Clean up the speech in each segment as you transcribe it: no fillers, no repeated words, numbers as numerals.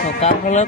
সকাল হলে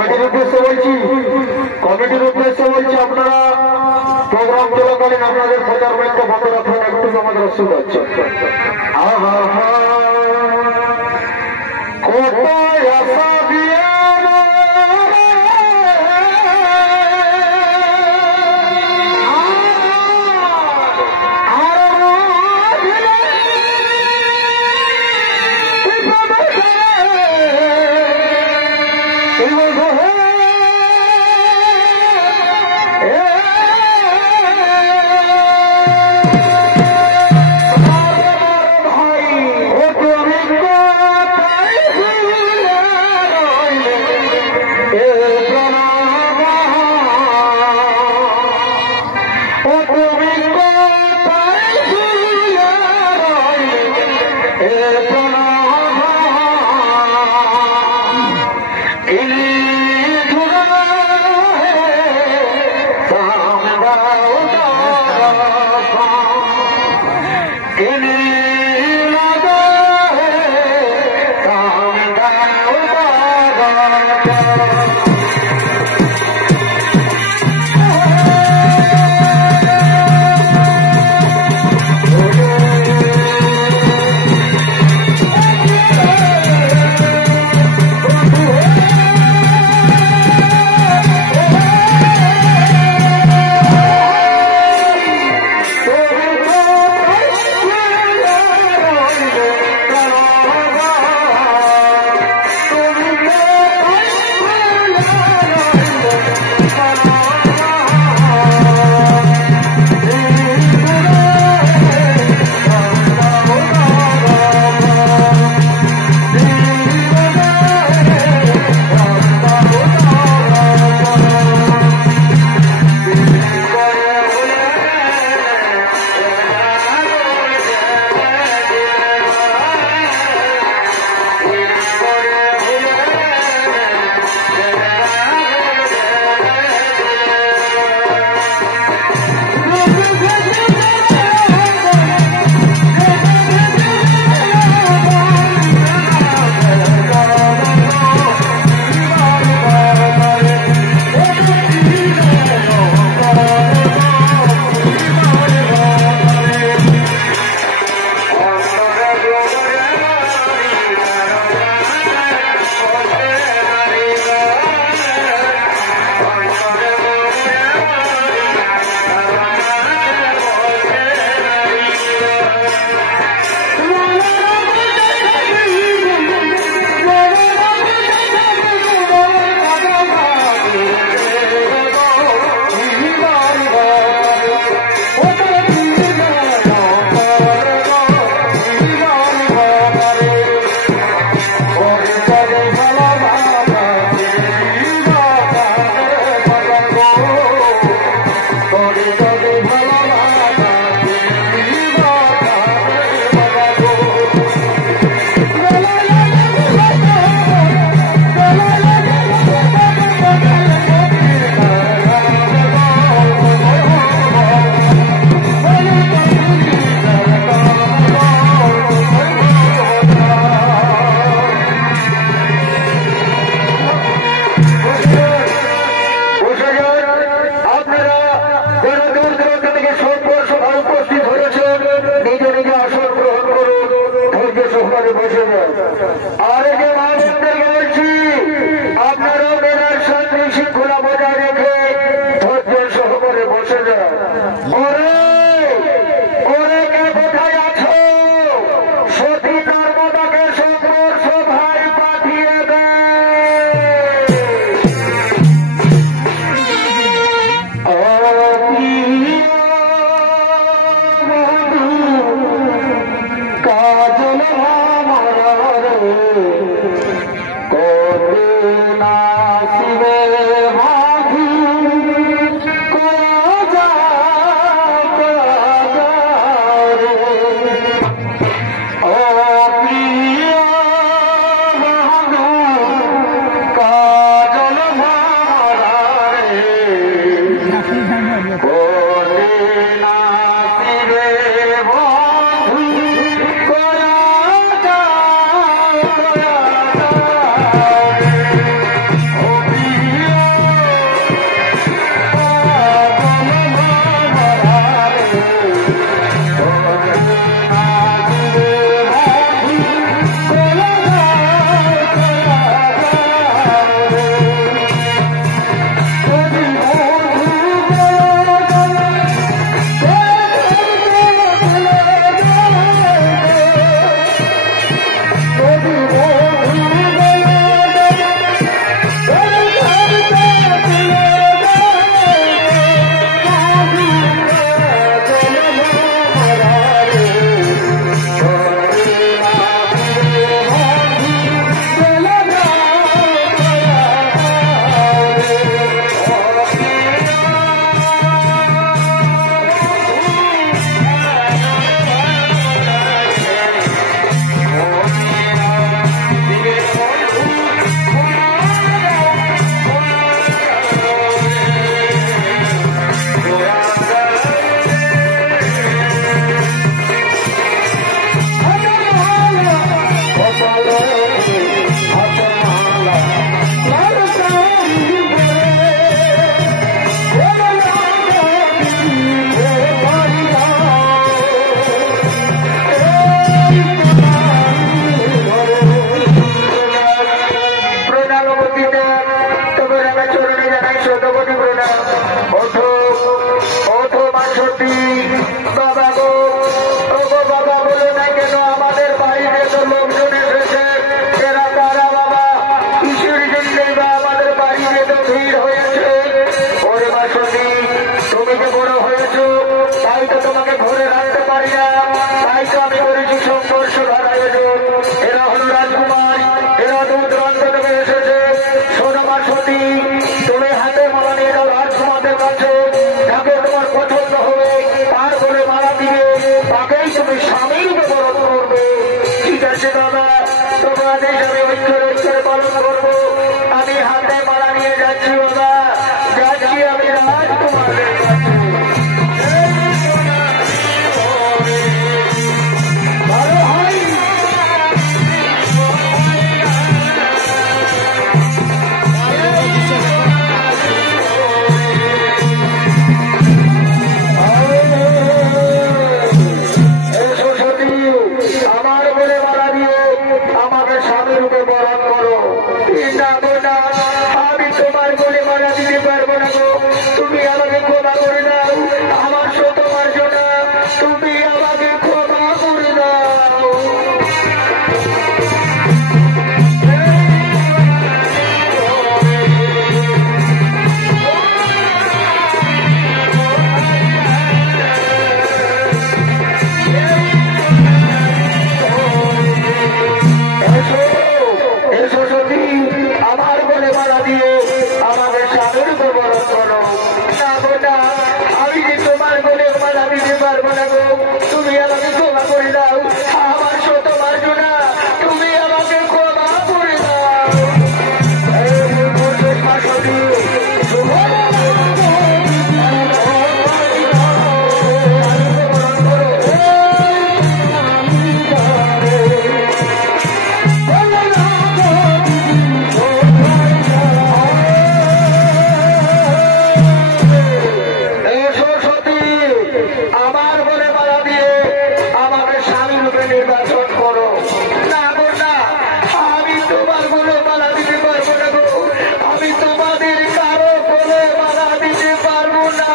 কমিটির উদ্দেশ্যে বলছি আপনারা প্রোগ্রাম চলাকালীন আপনাদের প্রচার বাক্য বন্ধ রাখবেন, একটু আমাদের অসুবিধা হচ্ছে। কোথায় আশা দিয়ে পালন করবো। আমি হাতে মালা নিয়ে যাচ্ছি বাবা, যাচ্ছি আমি রাজকুমারের কাছে। ভালো হয় আমার বলে মারা দিয়ে আমাকে স্বামী রূপে বরণ করো। আমি তোমার বলে মারা দিতে পারবো না গো, তুমি আমাকে ক্ষমা করে দাও। আমার তোমার জন্য তুমি আমাকে ক্ষমা করে দাও। আমার বলে মারা দিয়ে আমাকে স্বামীর উপর বরণ করো। না গো না, আমি যে তোমার বলে মারা দিতে পারবো না গো, তুমি আমাকে ক্ষমা করে দাও। আমার তোমার জন্য তুমি আমাকে ক্ষমা করে দাও। আমার বলে মারা দিয়ে আমাকে স্বামী রূপে নির্বাচন করো। না গো না, আমি তোমার বলে মারা দিতে পারবো না গো, আমি তোমাদের কারো বলে মারা দিতে পারবো না।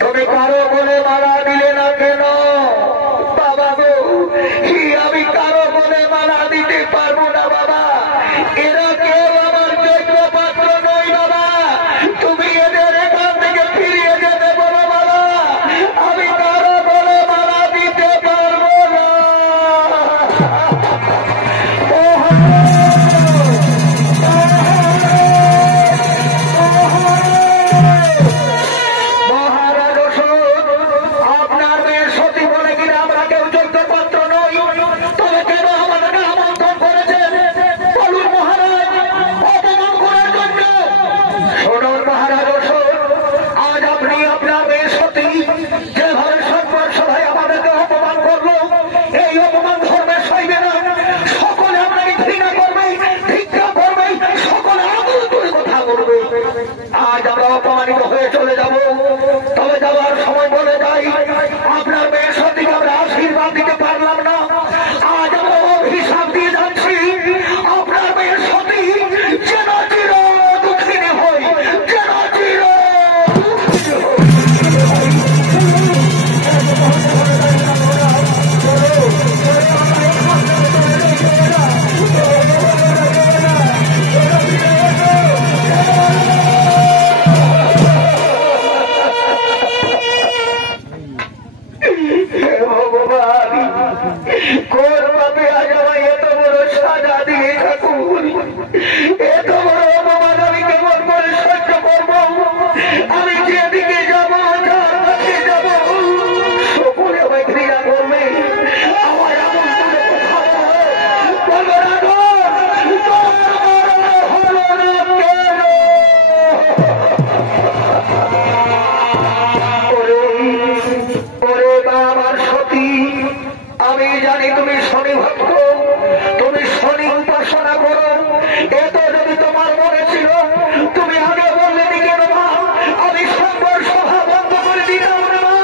তুমি কারো বলে মারা দিলে না কেন বাবা গো? আমি কারো বলে মারা দিতে পারবো না বাবা, এরা কেউ আমার যোগ্য পাত্র নয় বাবা। তুমি এদের এখান থেকে ফিরিয়ে যেতে বলো বাবা, আমি কারো বলে মারা দিতে পারবো না। আপনার মেয়ের সতী বলে কিনা আমরা কেউ যোগ্য পাত্র নই, তবে কেন আমাদেরকে আমন্ত্রণ করেছেন বলুন মহারাজ? অপমান করার জন্য। শুনুন মহারাজ, আজ আপনি আপনার মেয়ের সতী যেভাবে সম্মান সভায় আমাদেরকে অপমান করলো, এই অপমান ধর্মের সইবে না। সকলে আপনাকে ঘৃণা করবে, ভিক্ষা করবে, সকলে আগুন করে কথা বলবে। আজ আমরা অপমানিত হয়ে চলে যাব, তবে যাওয়ার সময় বলে যাই আপনার মেয়ের সতীকে আমরা আশীর্বাদ দিতে পারলাম না। আজ আমরা অভিশাপ দিয়ে যাচ্ছি, আপনার মেয়ের সতী যেন চির দুঃখিনী হই, যেন চির কোন ভাবে আজ আমায় এত বড় সাজা দিয়ে ঠাকুর, এত বড় অপমান আমি কেমন করে সহ্য করবো? আমি যেদিকে যাবো, যার কাছে যাবো, সকলে আমায় ঘৃণা করবে, আমায় এমন করে কোথাও বলো না গো, হলো না কেন? ওরে বা আমার সতী, আমি জানি তুমি শনি ভক্ত, তুমি শনি উপাসনা করো। এত যদি তোমার মনে ছিল, তুমি আগে বললে নি কেন মা? আমি সম্বর সভা বন্ধ করে দিতাম না মা,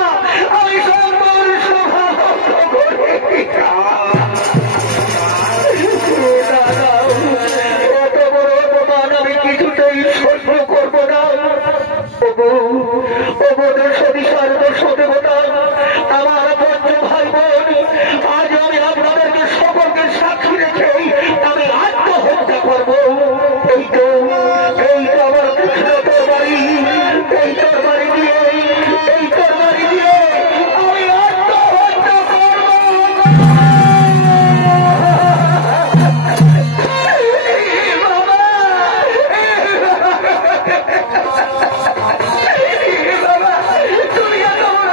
আমি সম্বর সভা বন্ধ করে দিতাম। এত বড় অপমান আমি কিছুতেই সহ্য করবো না। সতীসার দর্শ দেবতা, আমার পঞ্চ ভাই বোন, আজ আমি আপনাদেরকে সকলকে সাক্ষী রেখে আমি আত্মহত্যা করবো। এই তো আমার কৃষ্ণ তরবারি, এই তরবারি দিয়ে আমি আত্মহত্যা করবো। বাবা, তুমি এত বড়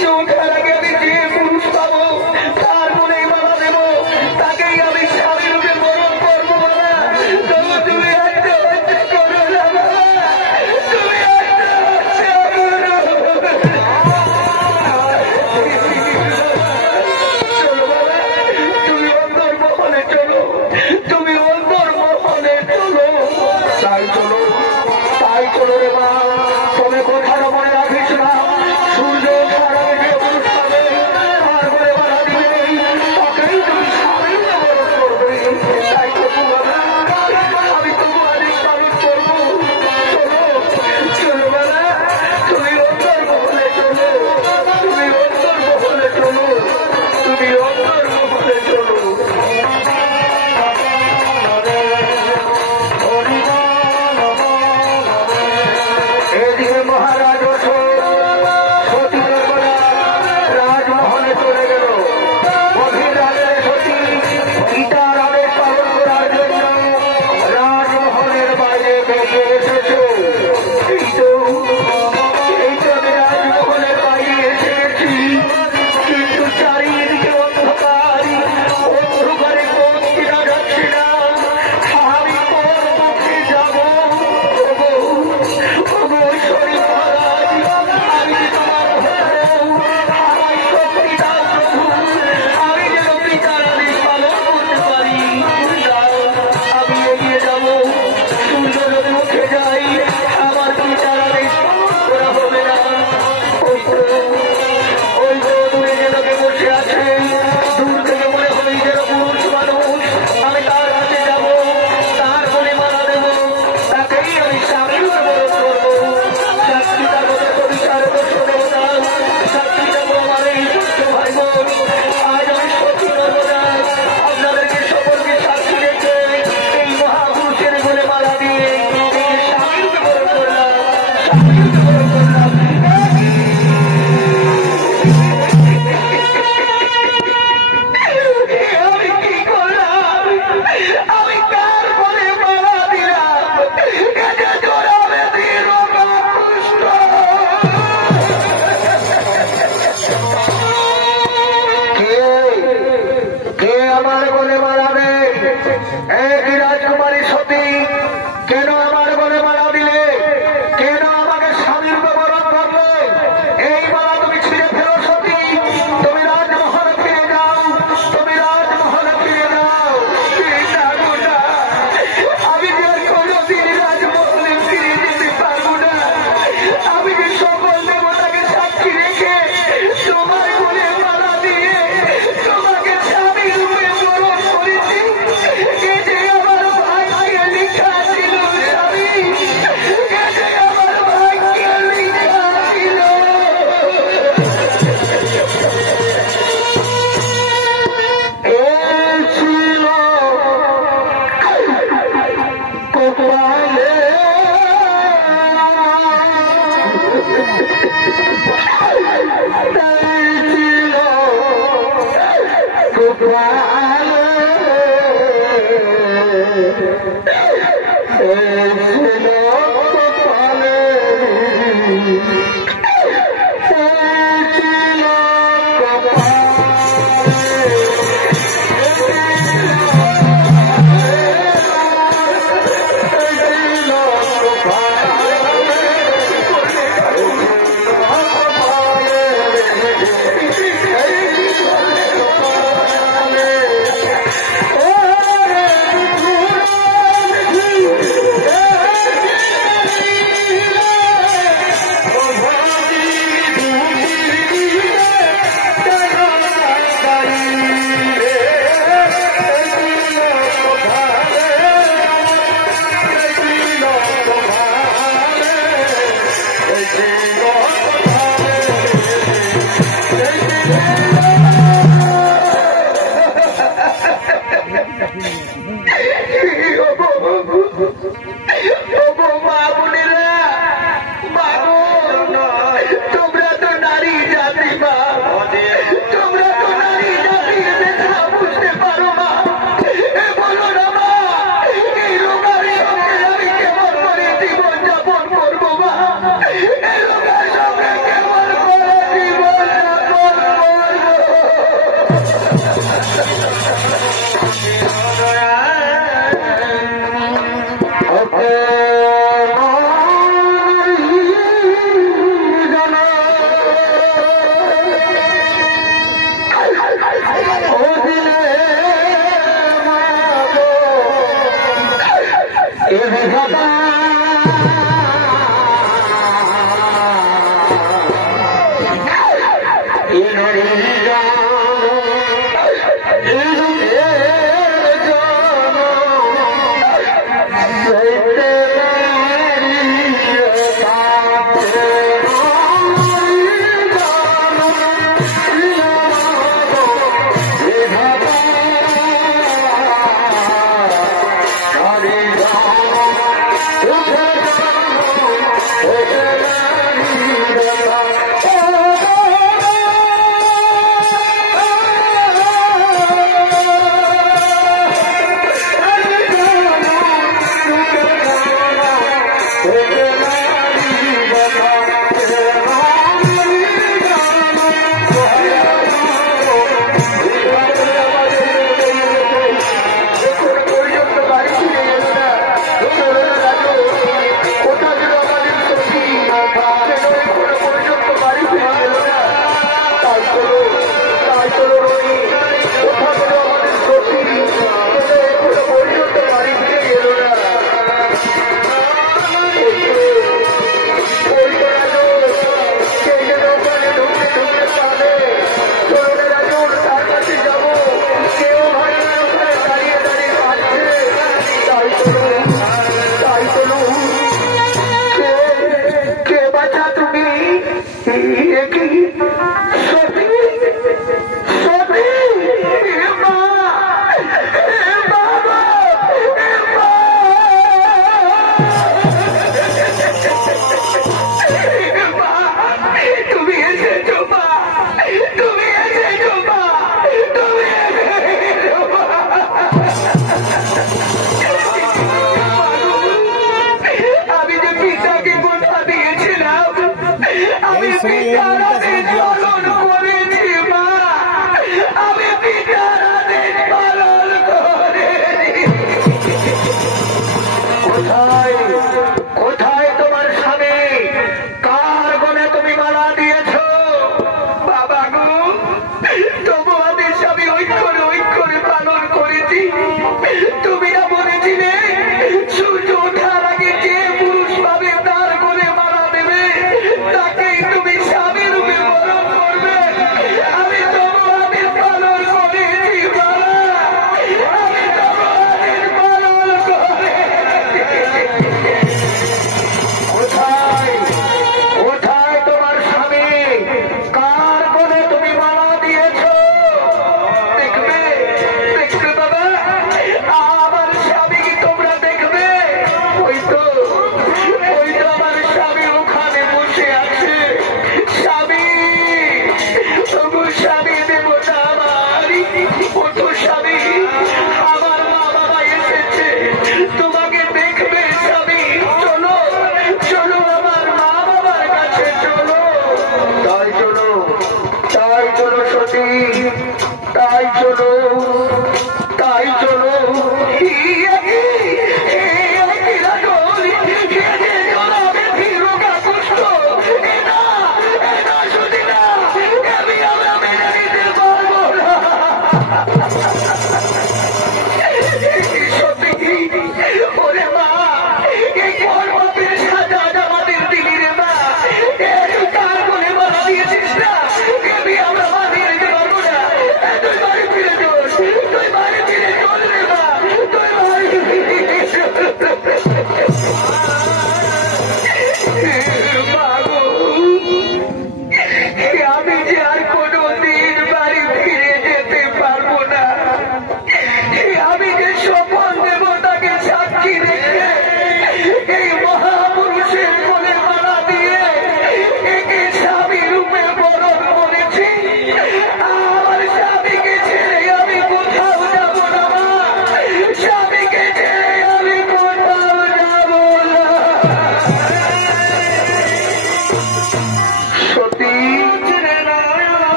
সূর্য ওঠার আগে আমি যে পুরুষ পাবো তার মনেই মালা দেবো, তাকেই আমি স্বামী রূপে বরণ করবো। বাবা তবু তুমি একটা হচ্ছে করো না বাবা, তুমি একটা হচ্ছে করো। চলো বাবা, তুমি অন্তর্মহলে চলো, তুমি অন্তর্মহলে চলো। তাই চলো, তাই চলো রে মা, তবে কথাটা মনে রাখিস না, সূর্য ওঠার আগে যে পুরুষ পাবে তার ঘরে বাধা দিবে, তাকেই তুমি স্বামী বরণ করবে। তাই তবু বাবা, আমি তবু আদেশ পালন করবো। চলো চলো বাবা, তুমি অন্তর্মহলে চলো, তুমি অন্তর্মহলে চলো, তুমি অন্তর্মহলে চলো। এদিকে মহারাজ সতী রাজমহলে চলে গেল। গভীর রাতে সতী গীতার আদেশ পালন করার জন্য রাজমহলের বাইরে বেরিয়ে এসেছে। এই তো আমি রাজমহলের বাইরে এসে গেছি, কিন্তু চারিদিকে অন্ধকার, অন্ধকারে কোন কিনা যাচ্ছে না, আমি কোন পক্ষে যাবো? ঐশ্বরী মহারাজ, আমি যে তোমার হবো, আমায় শক্তি দাও প্রভু, আমি যেন পিতার আদেশ পালন করতে পারি। দাও, আমি এগিয়ে যাব, সূর্য যদি উঠে যাই আমার পিতার আদেশ পালন করা হবে না। ওই তো দূরে যে লোকে বসে আছে, দূর থেকে মনে হয় যেন পুরুষ মানুষ, আমি তার কাছে যাব, তার মনে মালা দেব, তাকেই আমি স্বামীর বরণ করবো। সাক্ষী থাকো দেখো বিচারক দেবতা, সাক্ষী থাকো আমার এই ছোট্ট ভাই বোন, আজ আমি সত্যি নর্মদা আপনাদেরকে সকলকে সাক্ষী রেখে এই মহাপুরুষের বলে মালা দিয়ে স্বামীর বরণ করলাম, স্বামীর বরণ করলাম। আমি কি করলাম? আমি কার বলে মালা দিলাম? এতে জড়াবে দিল কষ্ট। কে আমার বলে মালা দেয়? এক রাজকুমারী সতী, কেন আমার বলে মালা দিলে? কেন আমাকে স্বামীর বরণ করলে? এই মালা তুমি ছিঁড়ে ফেলো সতী, তুমি রাজমহলে ফিরে যাও, তুমি রাজমহলে ফিরে যাও। আমি যে কোনোদিন রাজমহলে ফিরে যেতে পারবো না, আমি যে সকল দেবতাকে সাক্ষী রেখে তোমার বলে মালা দিয়ে তোমাকে স্বামী রূপে বরণ করেছি, এ যে আমার ভাগ্যে লেখা ছিল স্বামী, এ যে আমার ভাগ্যে লেখা ছিল। এ ছিল কপালে, ছিল কপালে, ছিল কপালে, ছিল কপালে। জীবন যাপন করবো মা, এই লোকের সঙ্গে কেমন করে জীবন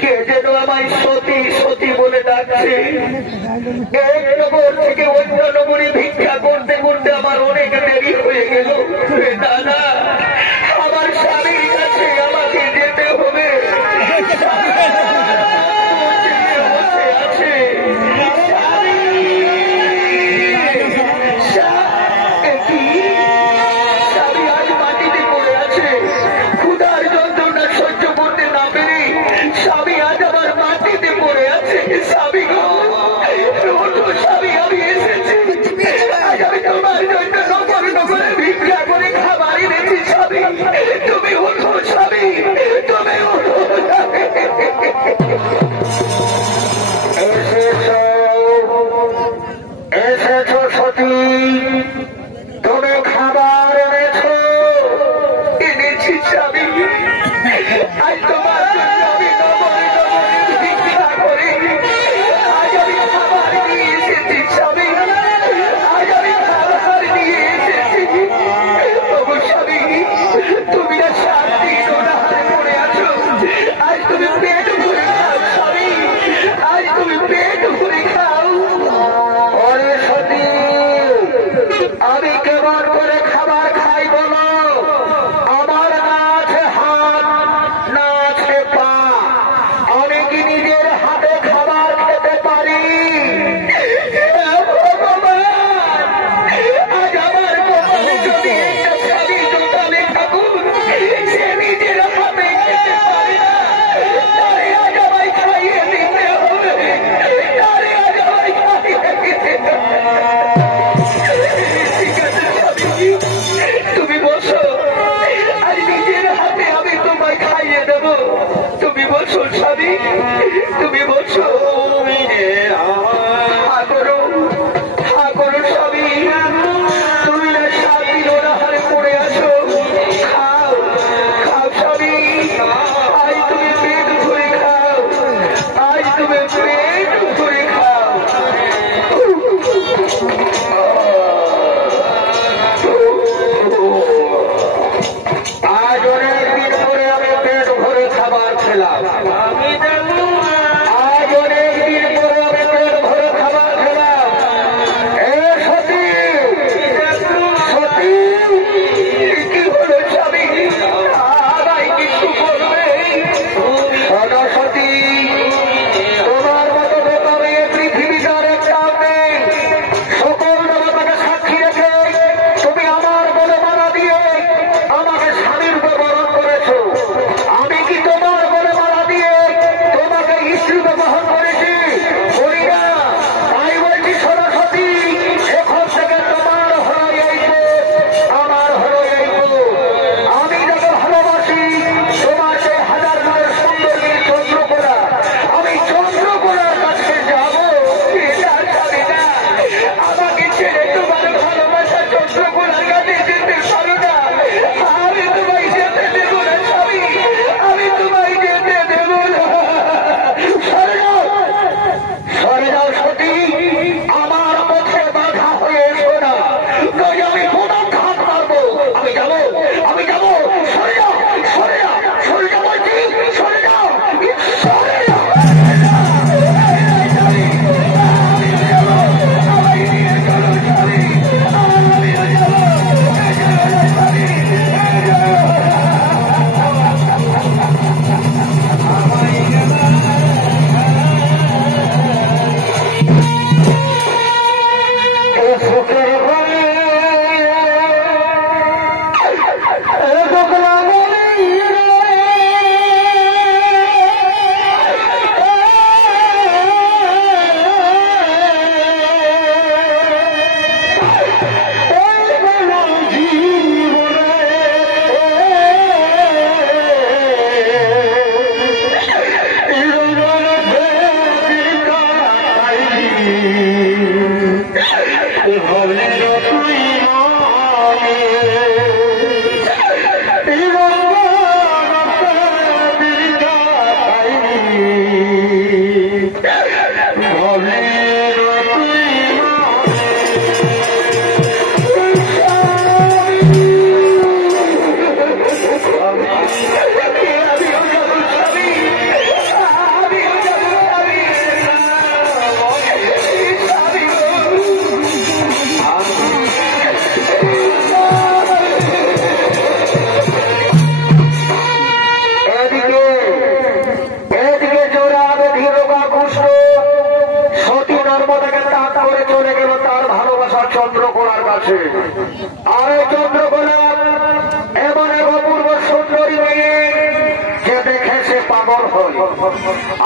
কে যেন আমায় সতী সতী বলে ডাকছে। এক নগর থেকে অন্য নগরে ভিক্ষা করতে করতে আমার অনেক দেরি হয়ে গেল। দাদা, আমার স্বামীর কাছে আমাকে যেতে হবে। এসেছো সতী, তুমি খাবার এনেছো? এনেছি স্বামী। আজ তোমার জন্য আমি নগরে নগরে ভিক্ষা করি। আজ আমি খাবার নিয়ে এসেছি স্বামী। আজ আমি খাবার নিয়ে এসেছি। তবু স্বামী, তুমি না 7 দিন অনাহারে পড়ে আছো। আজ তুমি পেট ভরে খাও স্বামী। আজ তুমি পেট ভরে খাও। ওরে সতী, আমি কেমন করে খাবার খাই বলো? আমার না আছে হাত, না আছে পা। আমি কি নিজের হাতে খাবার খেতে পারি? ভগবান, আজ আমার কপালে যদি একটা স্বামী জোটালে ঠাকুর, সে নিজের হাতে খেতে পারে না। তারে আজ আমায় খাইয়ে দিতে হবে। তারে আজ আমায় খাইয়ে দিতে হবে। ঠিক আছে স্বামী, তুমি বসো। আজ নিজের হাতে আমি তোমায় খাইয়ে দেবো। তুমি বসো স্বামী, তুমি বসো। হা করো, হা করো স্বামী। তুমি না 7 দিন অনাহারে পড়ে আছো। খাও, খাও স্বামী। আজ তুমি পেট ভরে খাও। আজ তুমি পেট ভরে খাও। আজ অনেক দিন পরে আমি পেট ভরে খাবার খেলাম। আমি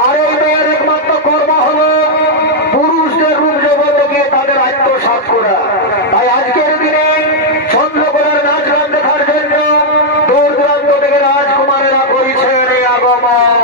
আর এই মেয়ের একমাত্র কর্ম হলো পুরুষদের রূপ জগতে গিয়ে তাদের আত্মসাৎ করা। তাই আজকের দিনে চন্দ্রকোনার নাচ গান দেখার জন্য দূর দূরান্ত থেকে রাজকুমারেরা করেছেন এই আগমন।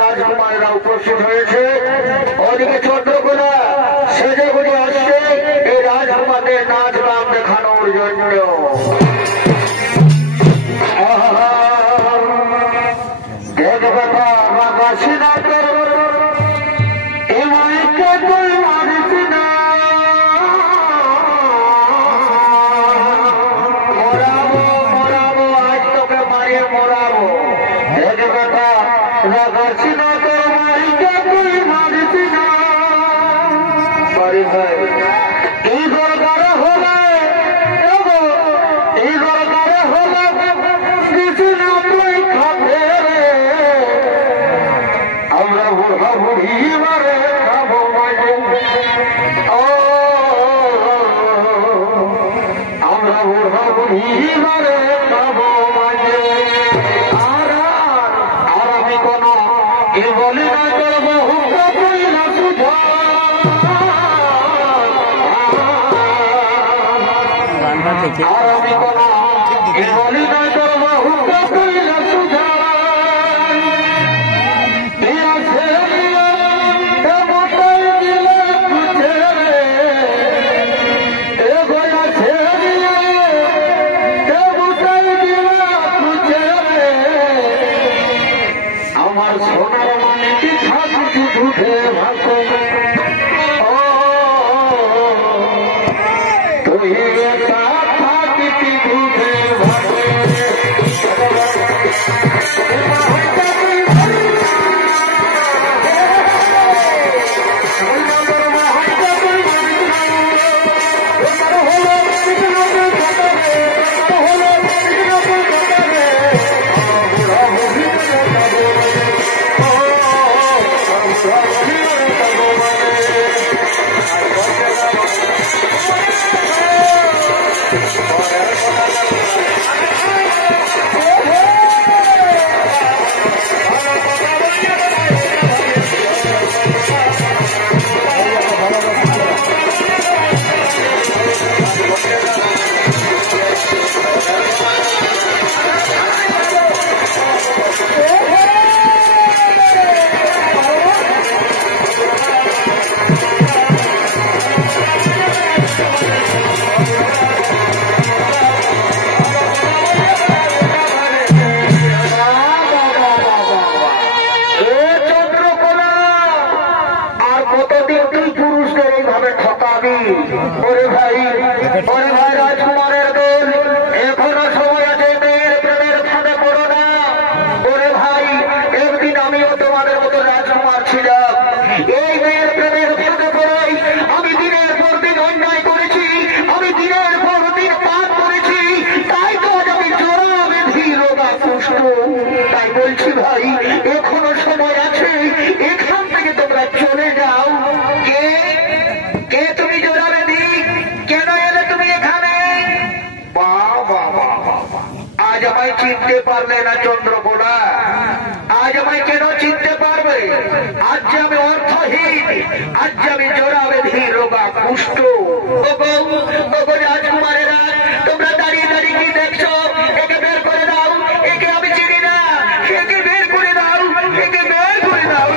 রাজকুমারেরা উপস্থিত হয়েছে, ওদিকে চন্দ্রকোনা সেজে গুজে আসছে এই রাজকুমারদের নাচ গান দেখানোর জন্য। ওরে ভাই রাজকুমারের দল এখনো সময় আছে, মেয়ের প্রেমের ফাঁদে পড়ো না। ওরে ভাই একদিন আমিও তোমাদের মতো রাজকুমার ছিলাম, এই মেয়ের প্রেমের ফাঁদে পড়াই আমি দিনের পর দিন অন্যায় করেছি, আমি দিনের পর দিন পাপ করেছি, তাই তো আজ আমি জোড়া বেঁধি রোগা পুষ্ট। তাই বলছি ভাই এখনো সময় আছে, এখান থেকে তোমরা চলে যাও। কে কে তুমি জোড়া বেঁধি? কেন এলে তুমি এখানে? আজ আমায় চিনতে পারলে না চন্দ্রকোনা? আজ আমায় কেন চিনতে পারবে? আজ যে আমি অর্থহীন, আজ যে আমি জোড়া বেঁধি রোগা কুষ্ঠ। রাজকুমারেরা তোমরা দাঁড়িয়ে দাঁড়িয়ে কি দেখছো? একে বের করে দাও, একে আমি চিনি না, একে বের করে দাও, একে বের করে দাও।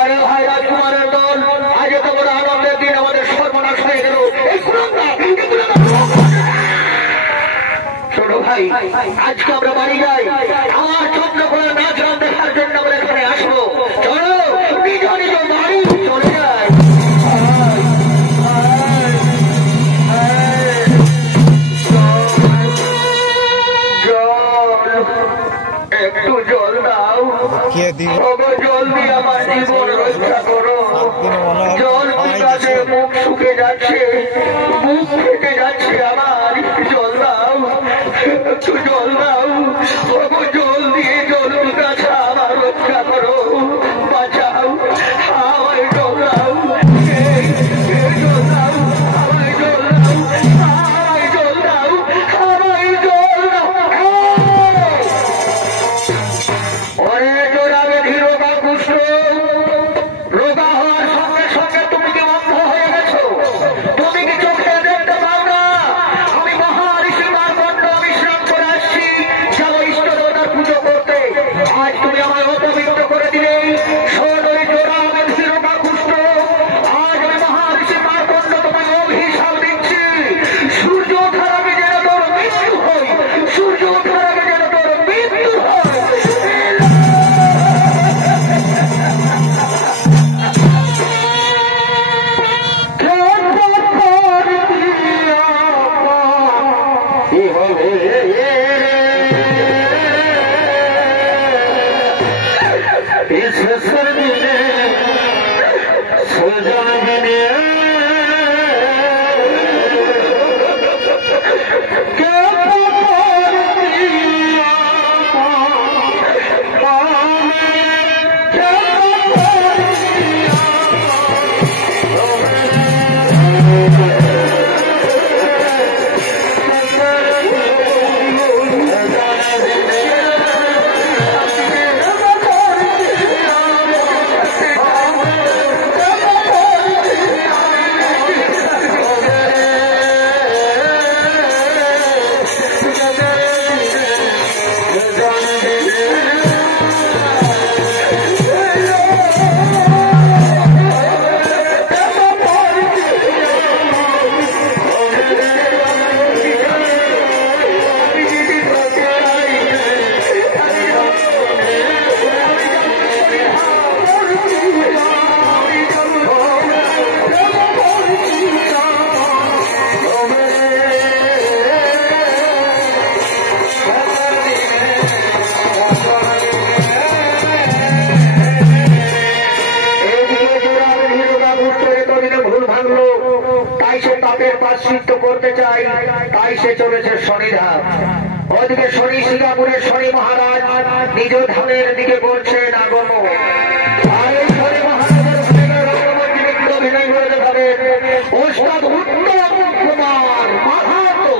ওরে ভাই রাজকুমারের দল, আজ তো বড় আনন্দের দিন, আমাদের সর্বনাশ হয়ে গেল। শোনো ভাই, আজকে আমরা বাড়ি যাই, আমার চন্দ্রকোনার নাচ গান দেখার জন্য আমরা এখানে আসবো। চলো নিজ নিজ বাড়ি চলে যাই। একটু জল দাও, জল দিয়ে আমার জীবন রক্ষা করো। জল কাছে মুখ শুকে যাচ্ছে, মুখ ফেটে যাচ্ছে আমার, জল দাও, একটু জল দাও, জল দিয়ে জল কাছে আমার রক্ষা করো, বাঁচাও, আমায় জল দাও, জল দাও, আমায় জল দাও, আমায় জল দাও, আমায় জল দাও। ওরে জোড়া বেঁধি রোগা কুষ্ঠ, রোগা হওয়ার সঙ্গে সঙ্গে তুমি কি অন্ধ হয়ে গেছো? তুমি কি চোখে দেখতে পাও না? আমি মহারিষি মার্কণ্ড বিশ্রাম করে আসছি, যাবো ইষ্ট দেবতার পুজো করতে। আজ তুমি আমায় অপবিত্র করে দিলে। শোন ওই জোড়া বেঁধি রোগা কুষ্ঠ, আজ আমি মহারিষি মার্কণ্ড তোমায় অভিশাপ দিচ্ছি। সূর্য ওঠার আগে যেন তোর মৃত্যু হয়, সূর্য ওঠার আগে যেন তোর মৃত্যু হয়। তাই সে পাপের প্রায়শ্চিত্ত করতে চায়, তাই সে চলেছে শনিধাম। ওদিকে শনি সিঙ্গাপুরের শনি মহারাজ নিজ ধামের দিকে করছেন আগমন। আর এই শনি মহারাজের রঙ্গমঞ্চে অভিনয় করে দেখাবেন ওস্তাদ উত্তম কুমার মাহাতো।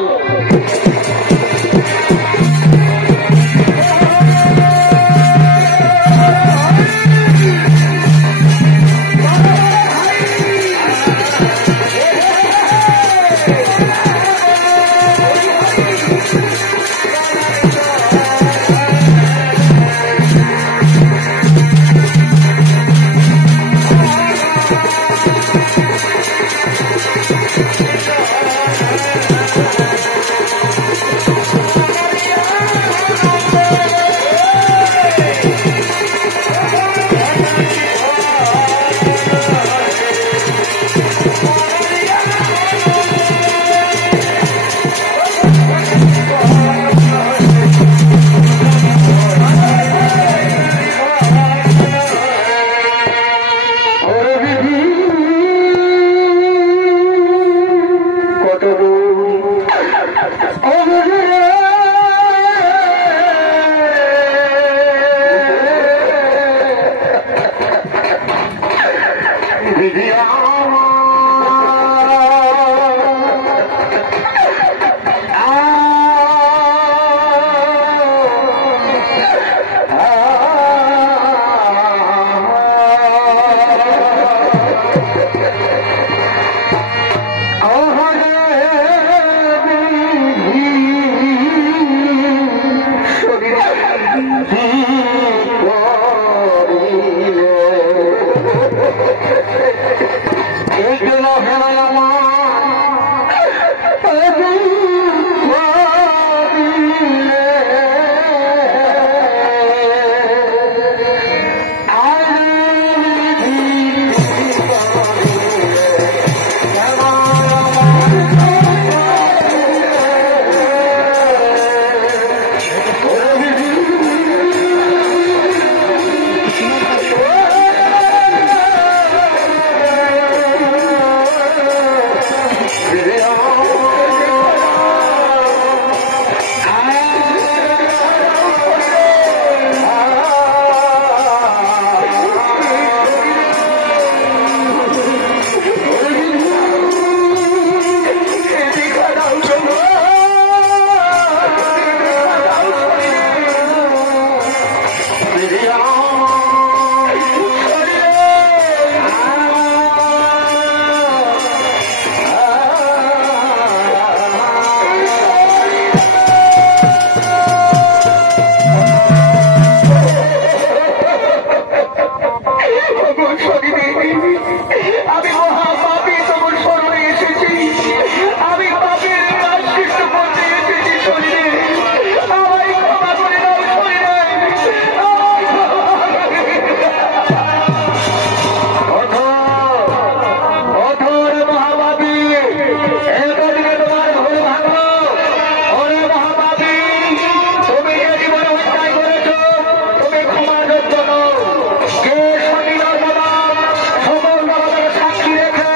সাক্ষী রেখে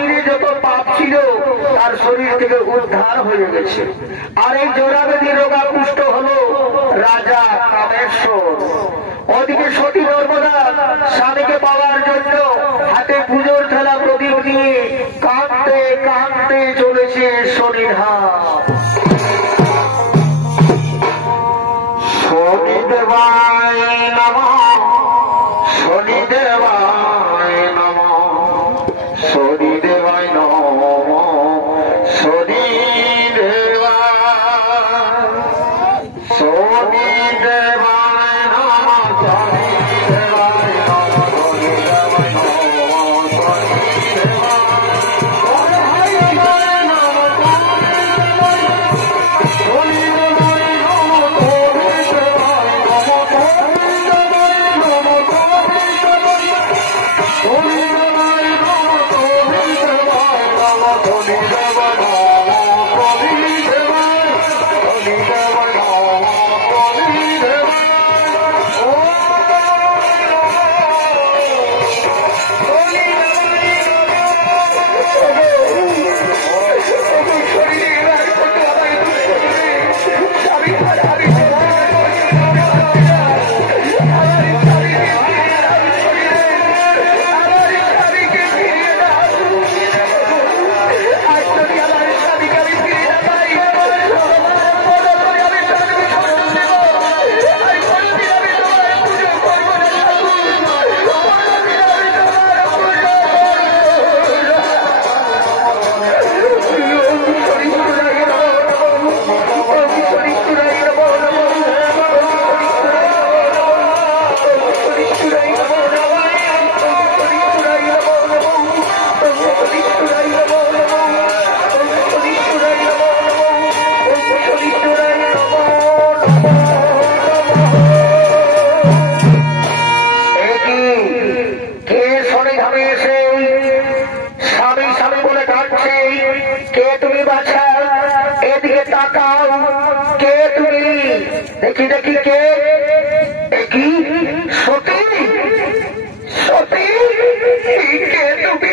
শরীরে যত পাপ ছিল তার শরীর থেকে উদ্ধার হয়ে গেছে। আর এই জরাবেদী রোগা পুষ্ট হলো রাজা কামেশ্বর। ওদিকে সতী নর্মদা স্বামীকে পাওয়ার জন্য হাতে পুজোর থালা প্রদীপ নিয়ে কাঁদতে কাঁদতে চলেছে শনিধাম। শনিদেবায় নমঃ, শনিদেবায় নমঃ, শনিদেবায় নমঃ, শনিদেবায়, শনিদেবায় নমঃ, শনিদেবায় নমঃ, শনিদেবায় নমঃ, দেখি দেখি কে কি সতী, সতী কে তুমি?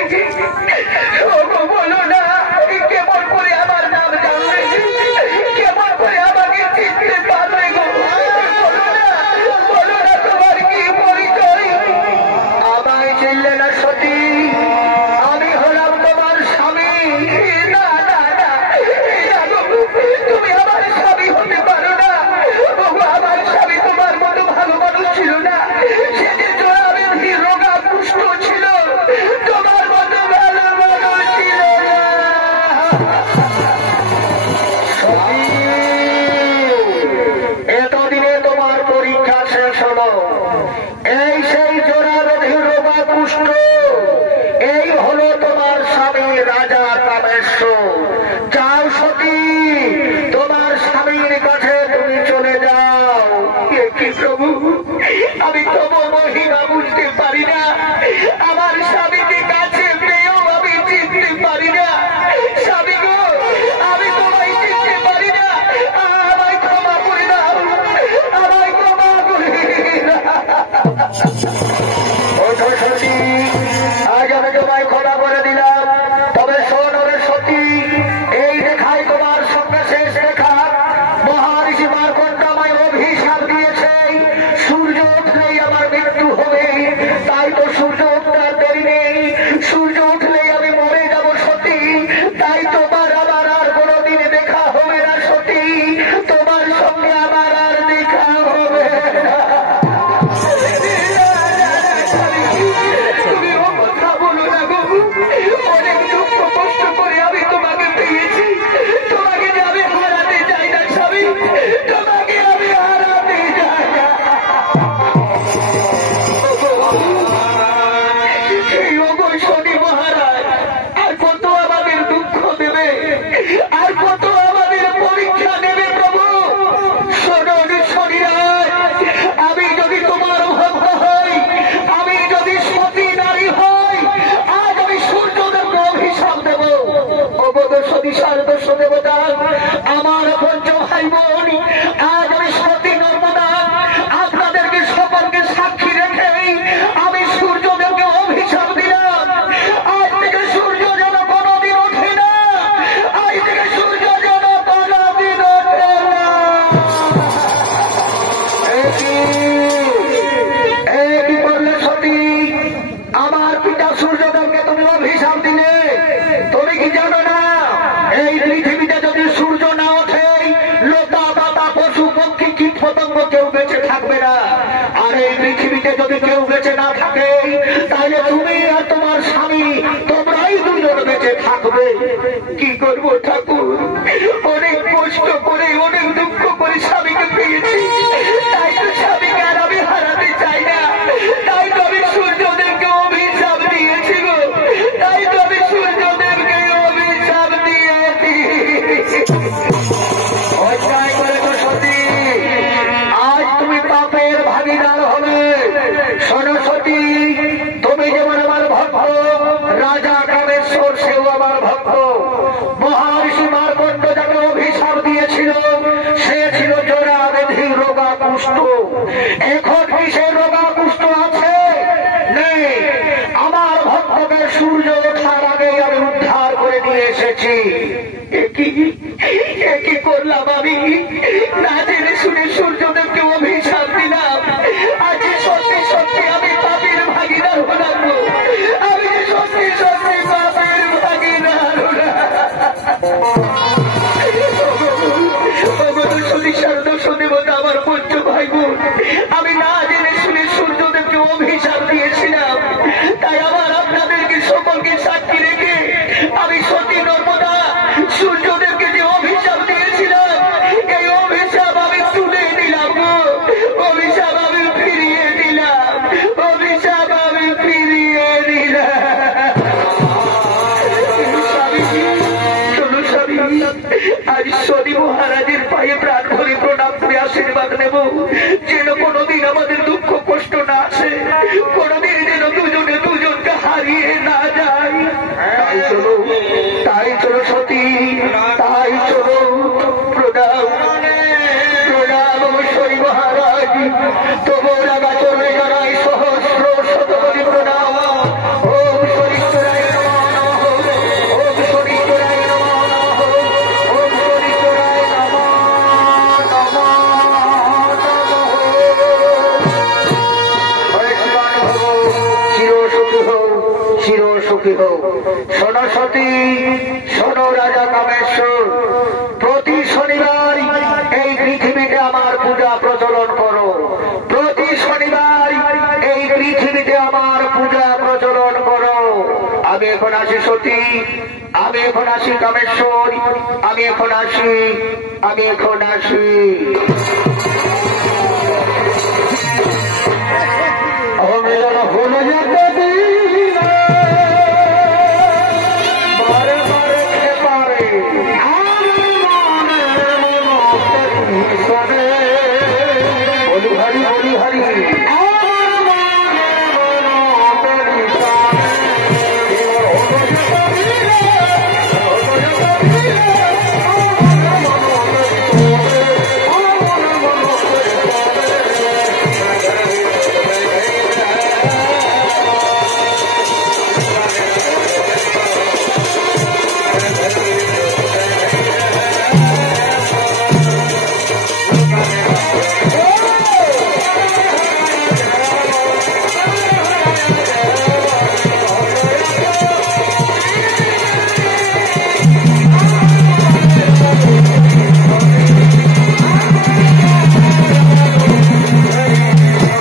বলো না, কেমন করে আমার নাম জানলে, কেমন করে আমাকে চিনতে পারলে গো? বলো না তোমার কি পরিচয়? আমায় চিনলে না সতী? আমি হলাম তোমার স্বামী। না না না, তুমি আমার স্বামী হতে পারো না। আমার স্বামী তোমার মতো ভালো মানুষ ছিল না। সে যে জরাবেদী রোগা পুষ্ট ছিল, তোমার মতো ভালো মানুষ ছিল না। এতদিনে তোমার পরীক্ষা শেষ হলো। এই সেই জরাবেদী রোগা পুষ্ট, এই হলো তোমার স্বামী রাজা কামেশ্বর। যাও সতী, তোমার স্বামীর কাছে তুমি চলে যাও। কি প্রভু, আমি তবু মহিমা বুঝতে পারি না। আমার স্বামীকে কাছে পেয়েও আমি চিনতে পারি না। স্বামী গো, আমি তোমায় চিনতে পারি না। আমায় ক্ষমা করে দাও, আমায় ক্ষমা করে দাও। ওঠো সতী, আজ আমি তোমায় ক্ষমা করে দিলাম। তবে শোন ওরে সতী, এই পৃথিবীতে যদি সূর্য না ওঠে লতা পাতা পশু পক্ষী কীট পতঙ্গ কেউ বেঁচে থাকবে না। আর এই পৃথিবীতে যদি কেউ বেঁচে না থাকে তাহলে তুমি আর তোমার স্বামী তোমরাই দুজন বেঁচে থাকবে। কি করবো ঠাকুর, অনেক কষ্ট করে অনেক দুঃখ করে স্বামীকে পেয়েছি, তাই তো স্বামীকে আর আমি হারাতে চাই না। তাই তো আমি সূর্যদেবকে অভিশাপ দিয়েছি গো, তাই তো আমি সূর্যদেবকে অভিশাপ দিয়েছি। অন্যায় করে তো সতী, আজ তুমি পাপের ভাগিদার হবে। শোনো সতী, তুমি যেমন আমার ভক্ত, রাজা কামেশ্বর সেও আমার ভক্ত। মহর্ষি মার্কণ্ড যাকে অভিশাপ দিয়েছিল সে ছিল জোড়া ব্যাধি রোগা কুষ্ঠ। এখন কি সে রোগা কুষ্ঠ আছে? নেই। আমার ভক্তকে সূর্য ওঠার আগে আমি উদ্ধার করে নিয়ে এসেছি। কি করলাম আমি? না জেনে শুনে সূর্যদেবকে অভিশাপ দিলাম। আজ সত্যি সত্যি আমি পাপের ভাগিদার হলাম। আমি সত্যি সত্যি পাপের ভাগিদার হলাম। আমার পঞ্চ ভাই বোন, আমি না জেনে শুনে সূর্যদেবকে অভিশাপ দিয়েছিলাম। তাই আমার আপনাদেরকে সকলকে সাক্ষী রেখে আমি সতী নর্মদা সূর্যদেবকে যে অভিশাপ দিয়েছিলাম এই অভিশাপ আমি তুলে দিলাম। অভিশাপ আমি ফিরিয়ে দিলাম, অভিশাপ আমি ফিরিয়ে দিলাম। আজ শনি মহারাজের পায়ে প্রাণ ভরে প্রণাম করে আশীর্বাদ নেব, যেন কোনোদিন আমাদের দুঃখ কষ্ট না আসে, কোনোদিন যেন দুজনে দুজনকে হারিয়ে না যায়। তাই চলো সতী, তাই চলো। প্রণাম প্রণাম শনি মহারাজ, তোমার আগা চলে জানাই সহস্র শতকোটি প্রণাম। ওম শনিশ্বরায় নমঃ, ওম শনিশ্বরায় নমঃ, ওম শনিশ্বরায় নমঃ, নমঃ চিরসুখী হোক, চিরসুখী হোক। শোনো সতী, শোনো রাজা কামেশ্বর, প্রতি শনিবার এই পৃথিবীতে আমার পূজা প্রচলন করো। প্রতি শনিবার এই পৃথিবীতে আমার পূজা প্রচলন করো। আমি এখন আসি সতী, আমি এখন আসি কামেশ্বর, আমি এখন আসি, আমি এখন আসি। মিলন হলো